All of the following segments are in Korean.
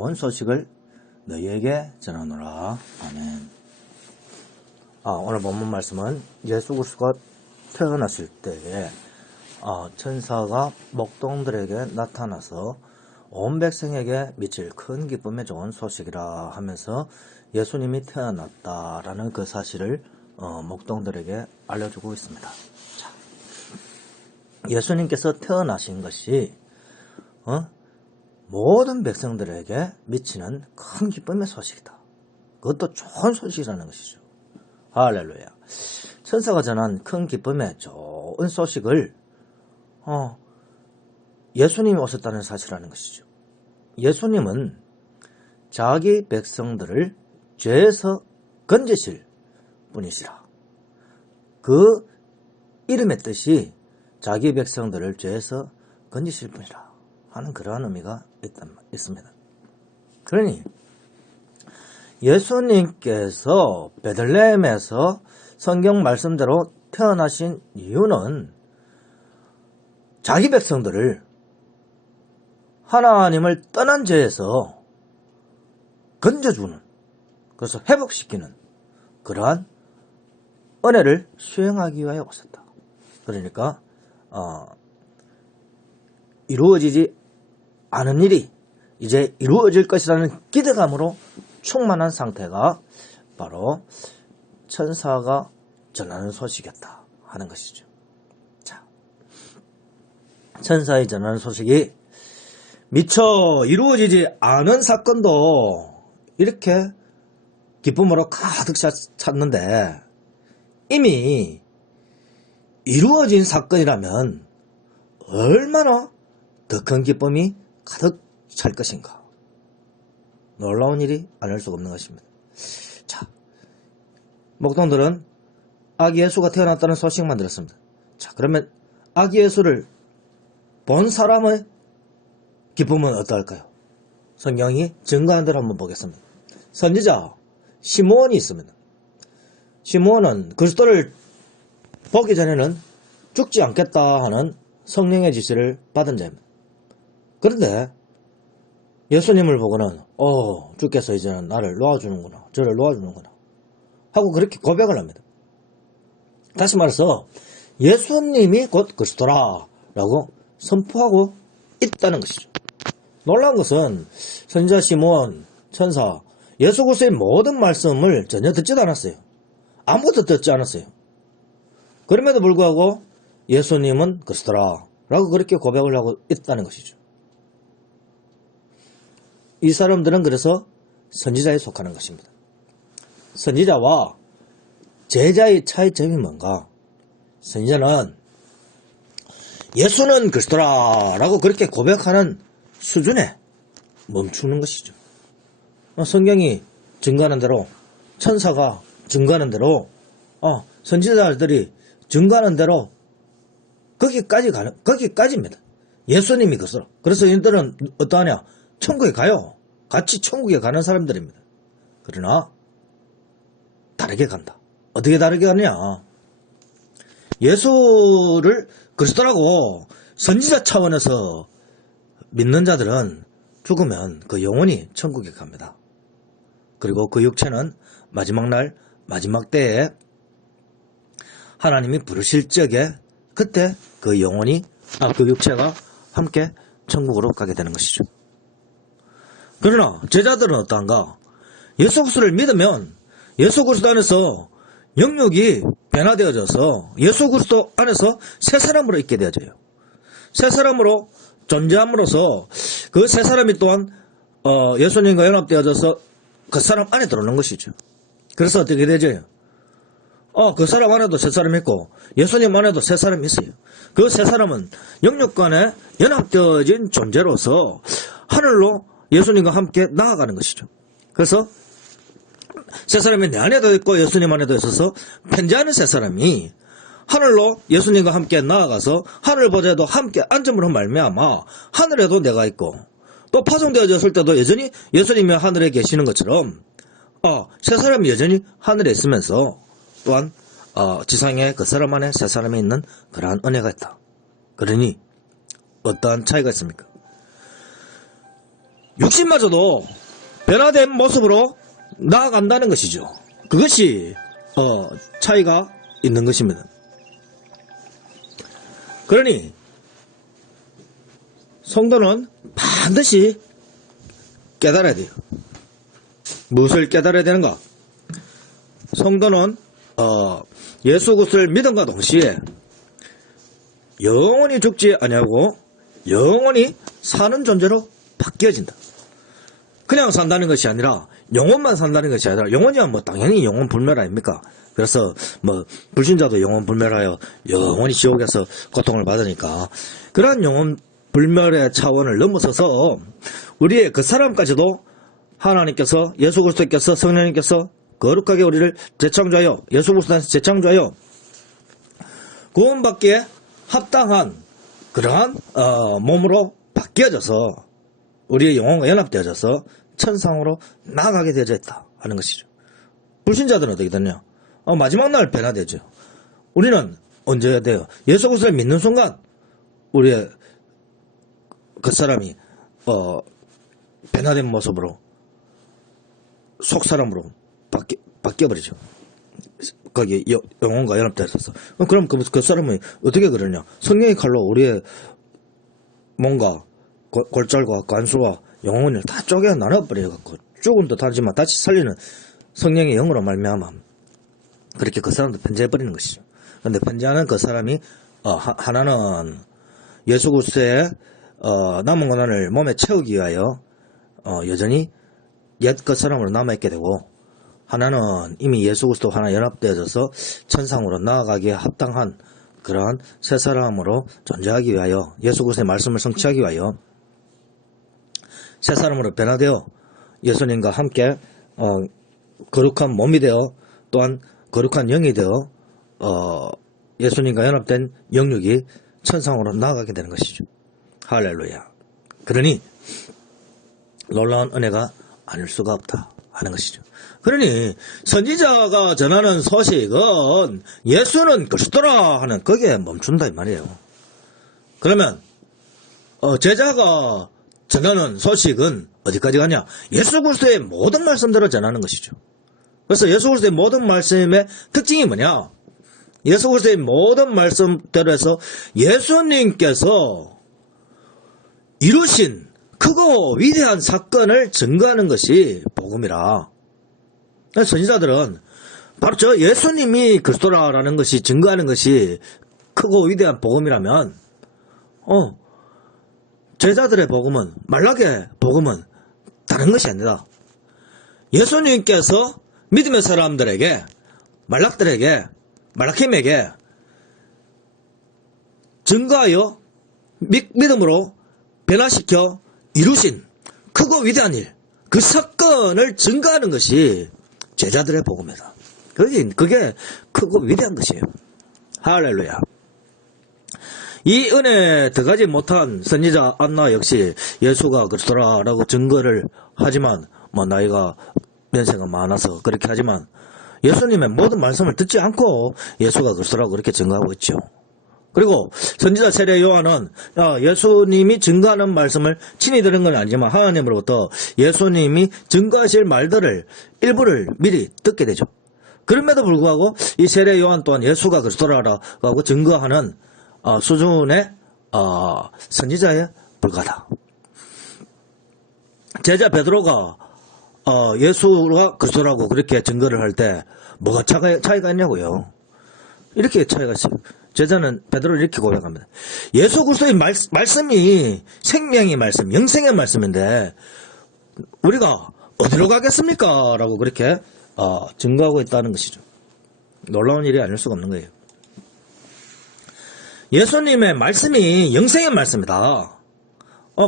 좋은 소식을 너희에게 전하노라. 아멘. 오늘 본문 말씀은 예수 그리스도가 태어났을 때에 천사가 목동들에게 나타나서 온 백성에게 미칠 큰 기쁨의 좋은 소식이라 하면서 예수님이 태어났다라는 그 사실을 목동들에게 알려주고 있습니다. 자, 예수님께서 태어나신 것이 모든 백성들에게 미치는 큰 기쁨의 소식이다. 그것도 좋은 소식이라는 것이죠. 할렐루야. 천사가 전한 큰 기쁨의 좋은 소식을 예수님이 오셨다는 사실이라는 것이죠. 예수님은 자기 백성들을 죄에서 건지실 분이시라. 그 이름의 뜻이 자기 백성들을 죄에서 건지실 분이라 하는 그러한 의미가 있습니다. 그러니 예수님께서 베들레헴에서 성경 말씀대로 태어나신 이유는 자기 백성들을 하나님을 떠난 죄에서 건져주는, 그래서 회복시키는 그러한 은혜를 수행하기 위하여 오셨다. 그러니까 이루어지지 않은 일이 이제 이루어질 것이라는 기대감으로 충만한 상태가 바로 천사가 전하는 소식이었다 하는 것이죠. 자, 천사의 전하는 소식이 미처 이루어지지 않은 사건도 이렇게 기쁨으로 가득 찼는데 이미 이루어진 사건이라면 얼마나 더 큰 기쁨이 가득 찰 것인가. 놀라운 일이 아닐 수가 없는 것입니다. 자, 목동들은 아기 예수가 태어났다는 소식만 들었습니다. 자, 그러면 아기 예수를 본 사람의 기쁨은 어떨까요? 성경이 증거한 대로 한번 보겠습니다. 선지자 시므온이 있습니다. 시므온은 그리스도를 보기 전에는 죽지 않겠다 하는 성령의 지시를 받은 자입니다. 그런데 예수님을 보고는 주께서 이제는 나를 놓아주는구나, 저를 놓아주는구나 하고 그렇게 고백을 합니다. 다시 말해서 예수님이 곧 그리스도라 라고 선포하고 있다는 것이죠. 놀라운 것은 선지자 시므온 천사 예수 그리스도의 모든 말씀을 전혀 듣지도 않았어요. 아무것도 듣지 않았어요. 그럼에도 불구하고 예수님은 그리스도라 라고 그렇게 고백을 하고 있다는 것이죠. 이 사람들은 그래서 선지자에 속하는 것입니다. 선지자와 제자의 차이점이 뭔가? 선지자는 예수는 그리스도라 라고 그렇게 고백하는 수준에 멈추는 것이죠. 성경이 증거하는 대로, 천사가 증거하는 대로, 선지자들이 증거하는 대로 거기까지입니다. 예수님이 그리스도라. 그래서 이들은 어떠하냐? 천국에 가요. 같이 천국에 가는 사람들입니다. 그러나 다르게 간다. 어떻게 다르게 가느냐? 예수를 그리스도라고 선지자 차원에서 믿는 자들은 죽으면 그 영혼이 천국에 갑니다. 그리고 그 육체는 마지막 날, 마지막 때에 하나님이 부르실 적에 그때 그 영혼이, 그 육체가 함께 천국으로 가게 되는 것이죠. 그러나 제자들은 어떠한가? 예수 그리스도를 믿으면 예수 그리스도 안에서 영육이 변화되어져서 예수 그리스도 안에서 새 사람으로 있게 되어져요. 새 사람으로 존재함으로써 그 새 사람이 또한 예수님과 연합되어져서 그 사람 안에 들어오는 것이죠. 그래서 어떻게 되죠? 그 사람 안에도 새 사람이 있고 예수님 안에도 새 사람이 있어요. 그 새 사람은 영육 간에 연합되어진 존재로서 하늘로 예수님과 함께 나아가는 것이죠. 그래서 새 사람이 내 안에도 있고 예수님 안에도 있어서 편지하는 새 사람이 하늘로 예수님과 함께 나아가서 하늘 보좌에도 함께 앉음으로 말미암아 하늘에도 내가 있고 또 파송되어졌을 때도 여전히 예수님이 하늘에 계시는 것처럼 새 사람이 여전히 하늘에 있으면서 또한 지상에 그 사람 안에 새 사람이 있는 그러한 은혜가 있다. 그러니 어떠한 차이가 있습니까? 육신마저도 변화된 모습으로 나아간다는 것이죠. 그것이 차이가 있는 것입니다. 그러니 성도는 반드시 깨달아야 돼요. 무엇을 깨달아야 되는가? 성도는 예수 그리스도를 믿음과 동시에 영원히 죽지 아니하고 영원히 사는 존재로 바뀌어진다. 그냥 산다는 것이 아니라 영원만 산다는 것이 아니라 영원이야 당연히 영원 불멸 아닙니까? 그래서 불신자도 영원 불멸하여 영원히 지옥에서 고통을 받으니까 그러한 영원 불멸의 차원을 넘어서서 우리의 그 사람까지도 하나님께서 예수 그리스도께서 성령님께서 거룩하게 우리를 재창조하여 예수 그리스도한테 재창조하여 구원받기에 합당한 그러한 몸으로 바뀌어져서 우리의 영혼과 연합되어져서 천상으로 나아가게 되어져 있다 하는 것이죠. 불신자들은 어떻게 되냐? 마지막 날 변화되죠. 우리는 언제 돼요? 예수 그리스도를 믿는 순간 우리의 그 사람이 변화된 모습으로 속 사람으로 바뀌어버리죠. 거기 영혼과 연합되어서. 그럼 그 사람이 어떻게 그러냐? 성령의 칼로 우리의 몸과 골절과 관수와 영혼을 다 쪼개 나눠버려갖고 죽은 듯 하지만 다시 살리는 성령의 영으로 말미암아 그렇게 그 사람도 편지해버리는 것이죠. 그런데 편지하는 그 사람이 하나는 예수 그리스도의 남은 고난을 몸에 채우기 위하여 여전히 옛 그 사람으로 남아있게 되고 하나는 이미 예수 그리스도 하나 연합되어져서 천상으로 나아가기에 합당한 그러한 새 사람으로 존재하기 위하여 예수 그리스도의 말씀을 성취하기 위하여 새 사람으로 변화되어 예수님과 함께 거룩한 몸이 되어 또한 거룩한 영이 되어 예수님과 연합된 영육이 천상으로 나아가게 되는 것이죠. 할렐루야. 그러니 놀라운 은혜가 아닐 수가 없다 하는 것이죠. 그러니 선지자가 전하는 소식은 예수는 그리스도라 하는 거기에 멈춘다 이 말이에요. 그러면 제자가 전하는 소식은 어디까지 가냐? 예수 그리스도의 모든 말씀대로 전하는 것이죠. 그래서 예수 그리스도의 모든 말씀의 특징이 뭐냐? 예수 그리스도의 모든 말씀대로 해서 예수님께서 이루신 크고 위대한 사건을 증거하는 것이 복음이라. 선지자들은 바로 저 예수님이 그리스도라는 것이 증거하는 것이 크고 위대한 복음이라면 제자들의 복음은 말락의 복음은 다른 것이 아니다. 예수님께서 믿음의 사람들에게 말락들에게 말라킴에게 증거하여 믿음으로 변화시켜 이루신 크고 위대한 일, 그 사건을 증거하는 것이 제자들의 복음이다. 그게 크고 위대한 것이에요. 할렐루야. 이 은혜에 들어가지 못한 선지자 안나 역시 예수가 그리스도라고 증거를 하지만 나이가 연세가 많아서 그렇게 하지만 예수님의 모든 말씀을 듣지 않고 예수가 그리스도라고 그렇게 증거하고 있죠. 그리고 선지자 세례 요한은 예수님이 증거하는 말씀을 친히 들은 건 아니지만 하나님으로부터 예수님이 증거하실 말들을 일부를 미리 듣게 되죠. 그럼에도 불구하고 이 세례 요한 또한 예수가 그리스도라고 증거하는 수준의 선지자에 불과하다. 제자 베드로가 예수가 그리스도라고 그렇게 증거를 할 때 뭐가 차이가 있냐고요. 이렇게 차이가 있어요. 제자는 베드로를 이렇게 고백합니다. 예수 그리스도의 말씀이 생명의 말씀, 영생의 말씀인데 우리가 어디로 가겠습니까? 라고 그렇게 증거하고 있다는 것이죠. 놀라운 일이 아닐 수가 없는 거예요. 예수님의 말씀이 영생의 말씀이다.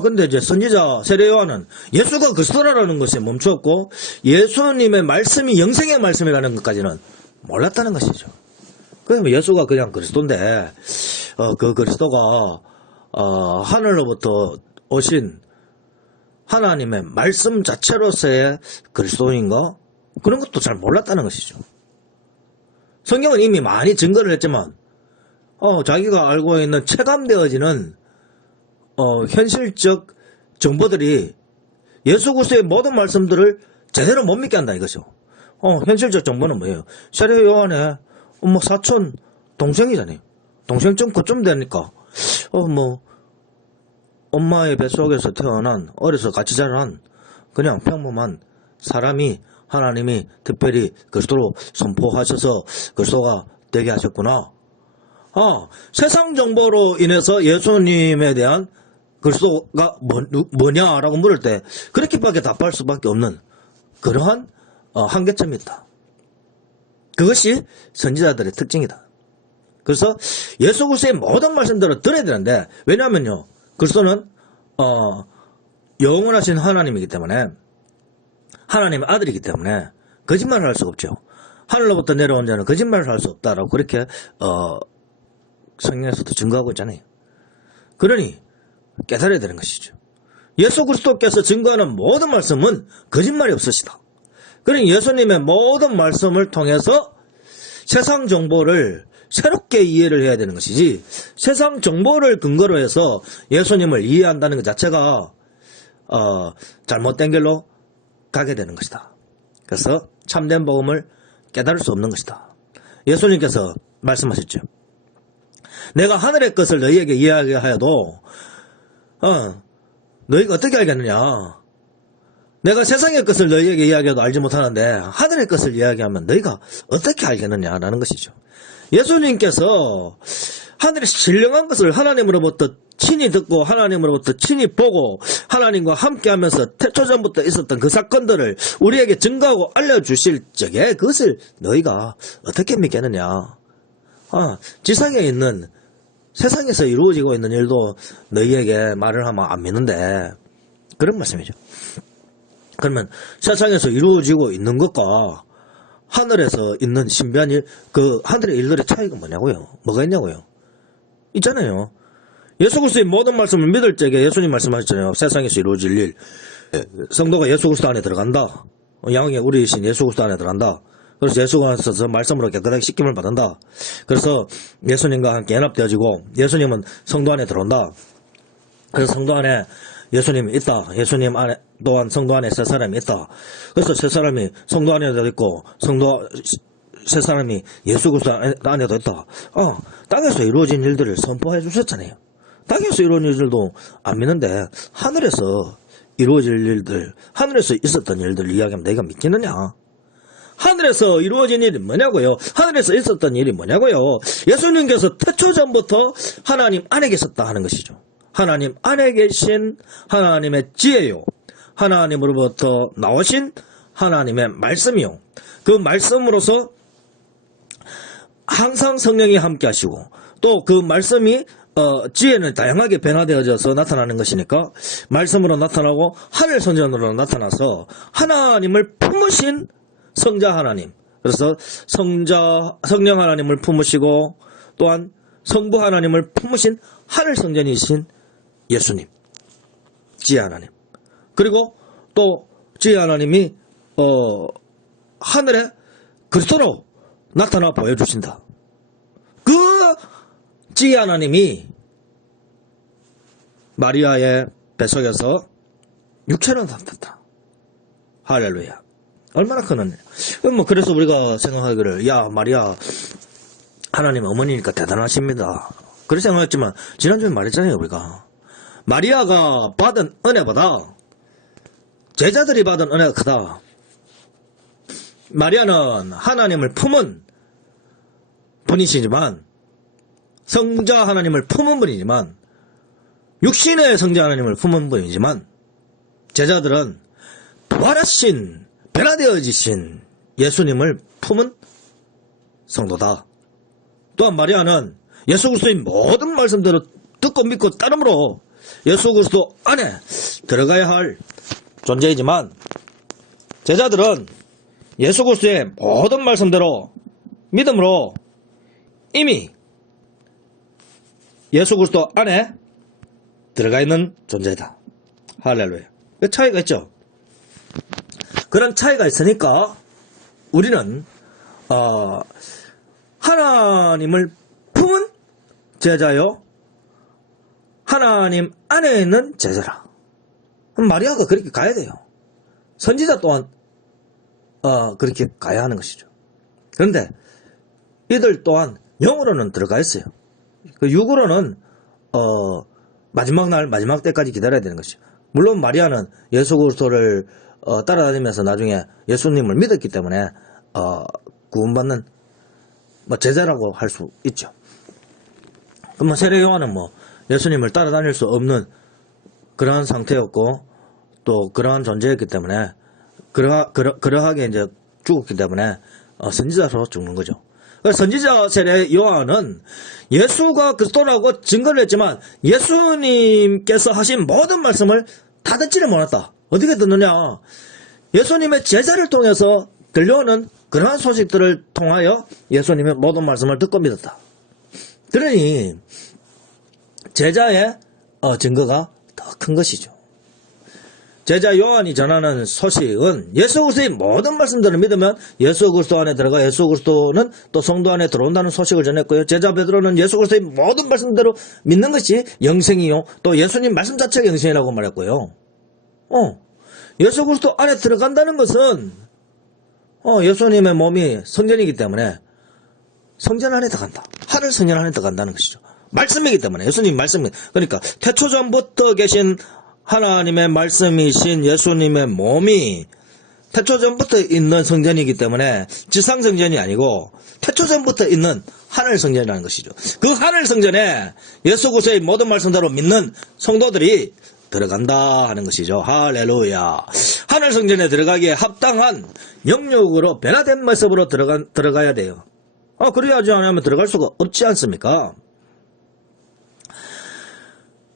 근데 이제 선지자 세례 요한은 예수가 그리스도라는 것에 멈추었고 예수님의 말씀이 영생의 말씀이라는 것까지는 몰랐다는 것이죠. 그러면 예수가 그냥 그리스도인데 그 그리스도가 하늘로부터 오신 하나님의 말씀 자체로서의 그리스도인가? 그런 것도 잘 몰랐다는 것이죠. 성경은 이미 많이 증거를 했지만 자기가 알고 있는 체감되어지는 현실적 정보들이 예수 그리스도의 모든 말씀들을 제대로 못 믿게 한다 이거죠. 현실적 정보는 뭐예요? 세례 요한의 사촌 동생이잖아요. 동생쯤 그쯤 되니까 엄마의 뱃속에서 태어난 어려서 같이 자란 그냥 평범한 사람이 하나님이 특별히 그리스도로 선포하셔서 그리스도가 되게 하셨구나. 세상 정보로 인해서 예수님에 대한 그리스도가 뭐냐라고 물을 때 그렇게밖에 답할 수밖에 없는 그러한 한계점이 있다. 그것이 선지자들의 특징이다. 그래서 예수 그리스도의 모든 말씀들을 들어야 되는데, 왜냐하면요, 그리스도는 영원하신 하나님이기 때문에, 하나님의 아들이기 때문에 거짓말을 할 수가 없죠. 하늘로부터 내려온 자는 거짓말을 할 수 없다라고 그렇게 성경에서도 증거하고 있잖아요. 그러니 깨달아야 되는 것이죠. 예수 그리스도께서 증거하는 모든 말씀은 거짓말이 없으시다. 그러니 예수님의 모든 말씀을 통해서 세상 정보를 새롭게 이해를 해야 되는 것이지, 세상 정보를 근거로 해서 예수님을 이해한다는 것 자체가 잘못된 길로 가게 되는 것이다. 그래서 참된 복음을 깨달을 수 없는 것이다. 예수님께서 말씀하셨죠. 내가 하늘의 것을 너희에게 이야기하여도 너희가 어떻게 알겠느냐. 내가 세상의 것을 너희에게 이야기해도 알지 못하는데 하늘의 것을 이야기하면 너희가 어떻게 알겠느냐라는 것이죠. 예수님께서 하늘에서 신령한 것을 하나님으로부터 친히 듣고 하나님으로부터 친히 보고 하나님과 함께하면서 태초전부터 있었던 그 사건들을 우리에게 증거하고 알려주실 적에 그것을 너희가 어떻게 믿겠느냐. 지상에 있는 세상에서 이루어지고 있는 일도 너희에게 말을 하면 안 믿는데, 그런 말씀이죠. 그러면 세상에서 이루어지고 있는 것과 하늘에서 있는 신비한 일, 그 하늘의 일들의 차이가 뭐냐고요? 뭐가 있냐고요? 있잖아요. 예수 그리스도의 모든 말씀을 믿을 적에 예수님 말씀하셨잖아요. 세상에서 이루어질 일, 성도가 예수 그리스도 안에 들어간다. 양의 우리이신 예수 그리스도 안에 들어간다. 그래서 예수가 와서 말씀으로 깨끗하게 씻김을 받는다. 그래서 예수님과 함께 연합되어지고 예수님은 성도 안에 들어온다. 그래서 성도 안에 예수님이 있다. 예수님 안에 또한 성도 안에 세 사람이 있다. 그래서 세 사람이 성도 안에도 있고 세 사람이 예수 그리스도 안에도 있다. 땅에서 이루어진 일들을 선포해 주셨잖아요. 땅에서 이루어진 일들도 안 믿는데 하늘에서 이루어질 일들, 하늘에서 있었던 일들을 이야기하면 내가 믿겠느냐? 하늘에서 이루어진 일이 뭐냐고요? 하늘에서 있었던 일이 뭐냐고요? 예수님께서 태초전부터 하나님 안에 계셨다 하는 것이죠. 하나님 안에 계신 하나님의 지혜요. 하나님으로부터 나오신 하나님의 말씀이요. 그 말씀으로서 항상 성령이 함께 하시고 또 그 말씀이 지혜는 다양하게 변화되어져서 나타나는 것이니까 말씀으로 나타나고 하늘 선전으로 나타나서 하나님을 품으신 성자 하나님, 그래서 성령 하나님을 품으시고 또한 성부 하나님을 품으신 하늘 성전이신 예수님, 지혜 하나님, 그리고 또 지혜 하나님이 하늘에 그리스도로 나타나 보여주신다. 그 지혜 하나님이 마리아의 뱃속에서 육체로 나타났다. 할렐루야. 얼마나 큰 은혜야. 그래서 우리가 생각하기를, 야, 마리아, 하나님 어머니니까 대단하십니다. 그렇게 생각했지만, 지난주에 말했잖아요, 우리가. 마리아가 받은 은혜보다 제자들이 받은 은혜가 크다. 마리아는 하나님을 품은 분이시지만, 성자 하나님을 품은 분이지만, 육신의 성자 하나님을 품은 분이지만, 제자들은 부활하신, 변화되어지신 예수님을 품은 성도다. 또한 마리아는 예수 그리스도의 모든 말씀대로 듣고 믿고 따름으로 예수 그리스도 안에 들어가야 할 존재이지만, 제자들은 예수 그리스도의 모든 말씀대로 믿음으로 이미 예수 그리스도 안에 들어가 있는 존재다. 할렐루야. 그 차이가 있죠. 그런 차이가 있으니까 우리는 하나님을 품은 제자요, 하나님 안에 있는 제자라. 마리아가 그렇게 가야 돼요. 선지자 또한 그렇게 가야 하는 것이죠. 그런데 이들 또한 영으로는 들어가 있어요. 그 육으로는 마지막 날 마지막 때까지 기다려야 되는 것이죠. 물론 마리아는 예수 그리스도를 따라다니면서 나중에 예수님을 믿었기 때문에 구원받는 제자라고 할 수 있죠. 그럼 세례 요한은 예수님을 따라다닐 수 없는 그러한 상태였고 또 그러한 존재였기 때문에 그러하게 이제 죽었기 때문에 선지자로 죽는 거죠. 선지자 세례 요한은 예수가 그리스도라고 증거를 했지만 예수님께서 하신 모든 말씀을 다 듣지를 못했다. 어떻게 듣느냐? 예수님의 제자를 통해서 들려오는 그러한 소식들을 통하여 예수님의 모든 말씀을 듣고 믿었다. 그러니 제자의 증거가 더 큰 것이죠. 제자 요한이 전하는 소식은 예수 그리스도의 모든 말씀들을 믿으면 예수 그리스도 안에 들어가 예수 그리스도는 또 성도 안에 들어온다는 소식을 전했고요. 제자 베드로는 예수 그리스도의 모든 말씀대로 믿는 것이 영생이요. 또 예수님 말씀 자체가 영생이라고 말했고요. 예수 그리스도 안에 들어간다는 것은 예수님의 몸이 성전이기 때문에 성전 안에 들어간다. 하늘 성전 안에 들어간다는 것이죠. 말씀이기 때문에 예수님 말씀이 그러니까 태초전부터 계신 하나님의 말씀이신 예수님의 몸이 태초전부터 있는 성전이기 때문에 지상성전이 아니고 태초전부터 있는 하늘 성전이라는 것이죠. 그 하늘 성전에 예수 그리스도의 모든 말씀대로 믿는 성도들이 들어간다 하는 것이죠. 할렐루야. 하늘 성전에 들어가기에 합당한 영역으로 변화된 모습으로 들어가야 돼요. 그래야지 않으면 들어갈 수가 없지 않습니까?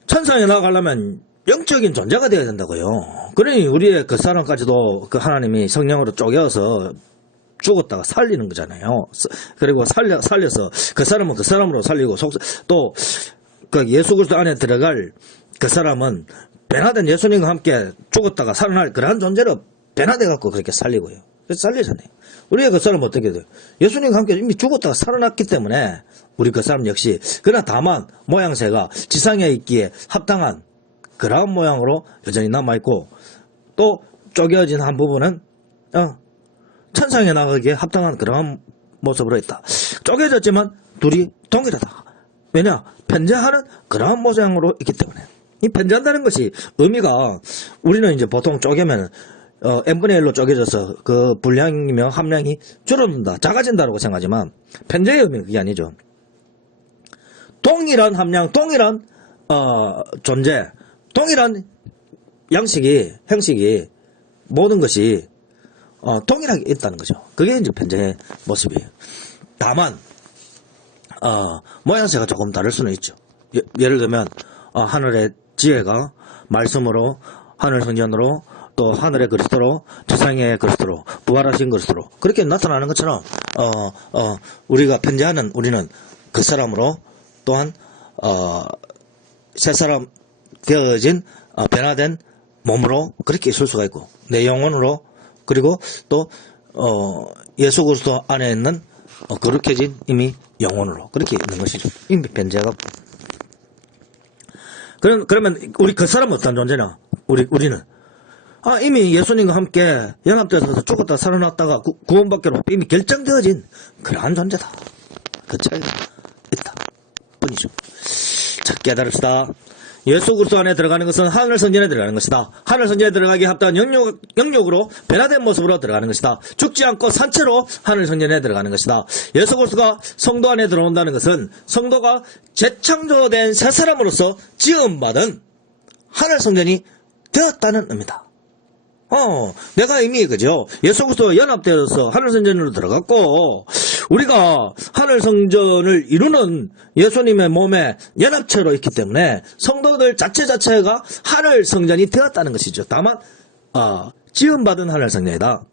천상에 나가려면 영적인 존재가 되어야 된다고요. 그러니 우리의 그 사람까지도 그 하나님이 성령으로 쪼개어서 죽었다가 살리는 거잖아요. 그리고 살려서 그 사람은 그 사람으로 살리고 또 그 예수 그리스도 안에 들어갈 그 사람은 변화된 예수님과 함께 죽었다가 살아날 그러한 존재로 변화돼갖고 그렇게 살리고요. 그래서 살리잖아요. 우리가 그 사람은 어떻게 돼요? 예수님과 함께 이미 죽었다가 살아났기 때문에 우리 그 사람 역시 그러나 다만 모양새가 지상에 있기에 합당한 그러한 모양으로 여전히 남아있고 또 쪼개어진 한 부분은 천상에 나가기에 합당한 그러한 모습으로 있다. 쪼개졌지만 둘이 동일하다. 왜냐? 편재하는 그러한 모양으로 있기 때문에. 이 편재한다는 것이 의미가 우리는 이제 보통 쪼개면 n분의 1로 쪼개져서 그 분량이며 함량이 줄어든다, 작아진다고 생각하지만 편재의 의미는 그게 아니죠. 동일한 함량, 동일한 존재, 동일한 형식이 모든 것이 동일하게 있다는 거죠. 그게 이제 편재의 모습이에요. 다만 모양새가 조금 다를 수는 있죠. 예를 들면 하늘의 지혜가 말씀으로 하늘 성전으로 또 하늘의 그리스도로 지상의 그리스도로 부활하신 그리스도로 그렇게 나타나는 것처럼 우리가 편재하는 우리는 그 사람으로 또한 새 사람 되어진 변화된 몸으로 그렇게 있을 수가 있고 내 영혼으로 그리고 또 예수 그리스도 안에 있는 거룩해진 이미 영혼으로 그렇게 있는 것이죠. 이미 변재가 그러면 우리 그 사람은 어떤 존재냐? 우리는 이미 예수님과 함께 연합돼서 죽었다 살아났다가 구원받기로 이미 결정되어진 그러한 존재다. 그 차이가 있다 뿐이죠. 자, 깨달읍시다. 예수 그리스도 안에 들어가는 것은 하늘 성전에 들어가는 것이다. 하늘 성전에 들어가기에 합당한 영역으로 변화된 모습으로 들어가는 것이다. 죽지 않고 산채로 하늘 성전에 들어가는 것이다. 예수 그리스도가 성도 안에 들어온다는 것은 성도가 재창조된 새 사람으로서 지음받은 하늘 성전이 되었다는 의미다. 내가 이미 그죠? 예수 그리스도와 연합되어서 하늘 성전으로 들어갔고 우리가 하늘 성전을 이루는 예수님의 몸에 연합체로 있기 때문에 성도들 자체가 하늘 성전이 되었다는 것이죠. 다만 지음받은 하늘 성전이다.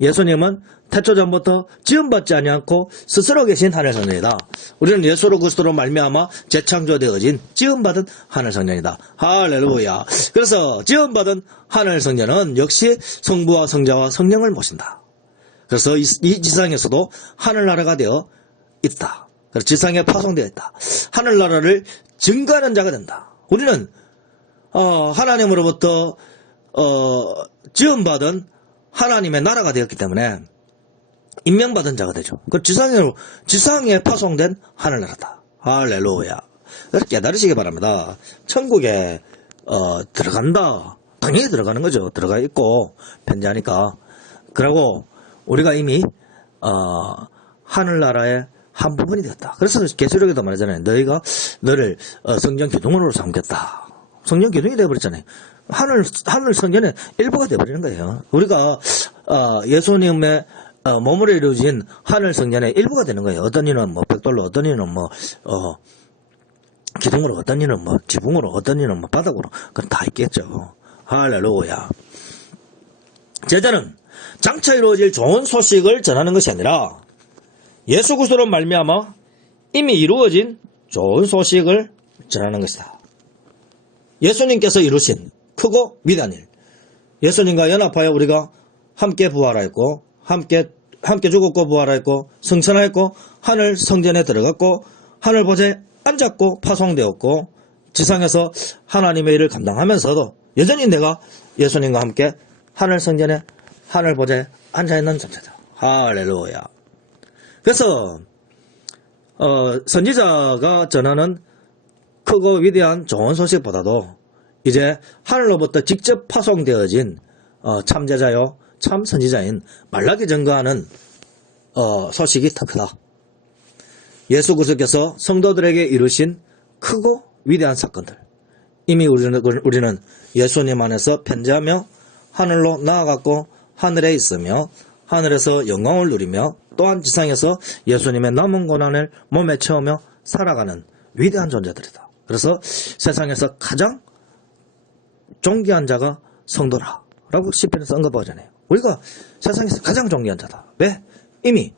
예수님은 태초전부터 지음받지 아니않고 스스로 계신 하늘 성전이다. 우리는 예수 그리스도로 말미암아 재창조되어진 지음받은 하늘 성전이다. 할렐루야. 그래서 지음받은 하늘 성전은 역시 성부와 성자와 성령을 모신다. 그래서 이 지상에서도 하늘나라가 되어 있다. 그래서 지상에 파송되어 있다. 하늘나라를 증거하는 자가 된다. 우리는 하나님으로부터 지음받은 하나님의 나라가 되었기 때문에 임명받은 자가 되죠. 그 지상에 파송된 하늘나라다. 할렐루야. 깨달으시기 바랍니다. 천국에 들어간다. 당연히 들어가는 거죠. 들어가 있고 편지하니까. 그러고 우리가 이미 하늘나라의 한 부분이 되었다. 그래서 계시록에도 말하잖아요. 너희가 너를 성전 기둥으로 삼겠다. 성전 기둥이 되어버렸잖아요. 하늘 성전의 일부가 되어버리는 거예요. 우리가 예수님의 몸으로 이루어진 하늘 성전의 일부가 되는 거예요. 어떤 이는 뭐 벽돌로, 어떤 이는 뭐 기둥으로, 어떤 이는 뭐 지붕으로, 어떤 이는 뭐 바닥으로. 그건 다 있겠죠. 할렐루야. 제자는 장차 이루어질 좋은 소식을 전하는 것이 아니라 예수 그리스도로 말미암아 이미 이루어진 좋은 소식을 전하는 것이다. 예수님께서 이루신 크고 위대한 일. 예수님과 연합하여 우리가 함께 부활하였고 함께 죽었고 부활하였고 승천하였고 하늘 성전에 들어갔고 하늘 보좌에 앉았고 파송되었고 지상에서 하나님의 일을 감당하면서도 여전히 내가 예수님과 함께 하늘 성전에 하늘 보좌에 앉아있는 존재다. 할렐루야. 그래서 선지자가 전하는 크고 위대한 좋은 소식보다도 이제 하늘로부터 직접 파송되어진 참제자요 참 선지자인 말라기 전거하는 소식이 더 크다. 예수 그리스도께서 성도들에게 이루신 크고 위대한 사건들. 이미 우리는 예수님 안에서 편지하며 하늘로 나아갔고 하늘에 있으며 하늘에서 영광을 누리며 또한 지상에서 예수님의 남은 고난을 몸에 채우며 살아가는 위대한 존재들이다. 그래서 세상에서 가장 존귀한 자가 성도라 라고 시편에서 언급하잖아요. 우리가 세상에서 가장 존귀한 자다. 왜? 이미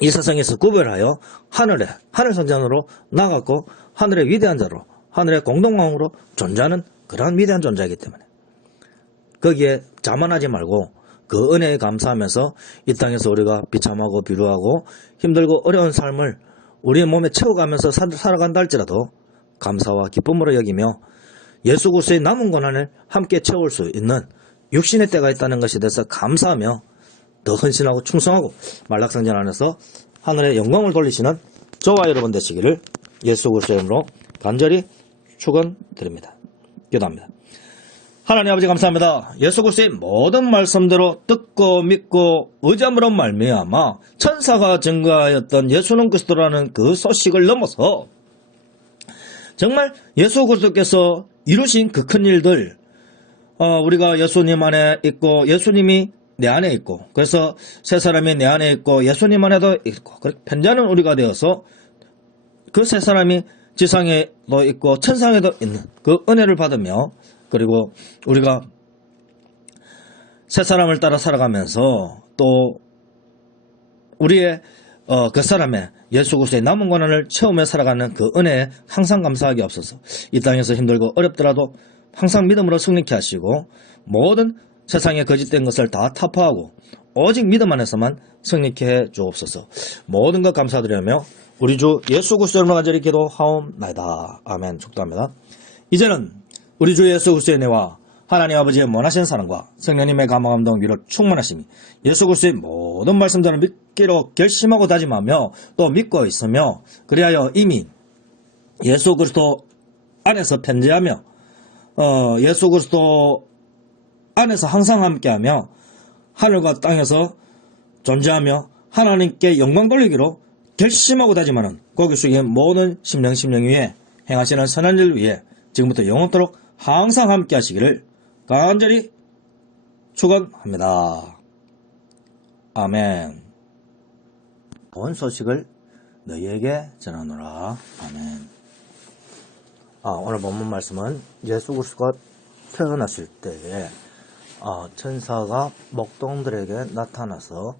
이 세상에서 구별하여 하늘 성전으로 나갔고 하늘의 위대한 자로 하늘의 공동왕으로 존재하는 그러한 위대한 존재이기 때문에 거기에 자만하지 말고 그 은혜에 감사하면서 이 땅에서 우리가 비참하고 비루하고 힘들고 어려운 삶을 우리의 몸에 채워가면서 살아간다 할지라도 감사와 기쁨으로 여기며 예수 그리스도의 남은 고난을 함께 채울 수 있는 육신의 때가 있다는 것에 대해서 감사하며 더 헌신하고 충성하고 말락성전 안에서 하늘의 영광을 돌리시는 저와 여러분 되시기를 예수 그리스도의 이름으로 간절히 축원드립니다. 기도합니다. 하나님 아버지 감사합니다. 예수 그리스도의 모든 말씀대로 듣고 믿고 의지함으로 말미암아 천사가 증거하였던 예수는 그리스도라는 그 소식을 넘어서 정말 예수 그리스도께서 이루신 그 큰 일들 우리가 예수님 안에 있고 예수님이 내 안에 있고 그래서 세 사람이 내 안에 있고 예수님 안에도 있고 편지하는 우리가 되어서 그 세 사람이 지상에도 있고 천상에도 있는 그 은혜를 받으며 그리고 우리가 세 사람을 따라 살아가면서 또 우리의 그 사람의 예수 그리스도의 남은 고난을 채우며 살아가는 그 은혜에 항상 감사하게 없어서 이 땅에서 힘들고 어렵더라도 항상 믿음으로 승리케 하시고 모든 세상에 거짓된 것을 다 타파하고 오직 믿음 안에서만 승리케 해 주옵소서. 모든 것 감사드리며 우리 주 예수 그리스도 이름으로 간절히 기도하옵나이다. 아멘. 축도합니다. 이제는 우리 주 예수 그리스도의 은혜와 하나님 아버지의 원하신 사랑과 성령님의 감화감동 위로 충만하심이 예수 그리스도의 모든 말씀들을 믿기로 결심하고 다짐하며 또 믿고 있으며 그리하여 이미 예수 그리스도 안에서 편지하며 예수 그리스도 안에서 항상 함께하며 하늘과 땅에서 존재하며 하나님께 영광 돌리기로 결심하고 다짐하는 고개 숙인 모든 심령 위에 행하시는 선한 일 위에 지금부터 영원토록 항상 함께 하시기를 간절히 축원합니다. 아멘. 좋은 소식을 너희에게 전하노라. 아멘. 오늘 본문 말씀은 예수 그리스도가 태어나실 때에 천사가 목동들에게 나타나서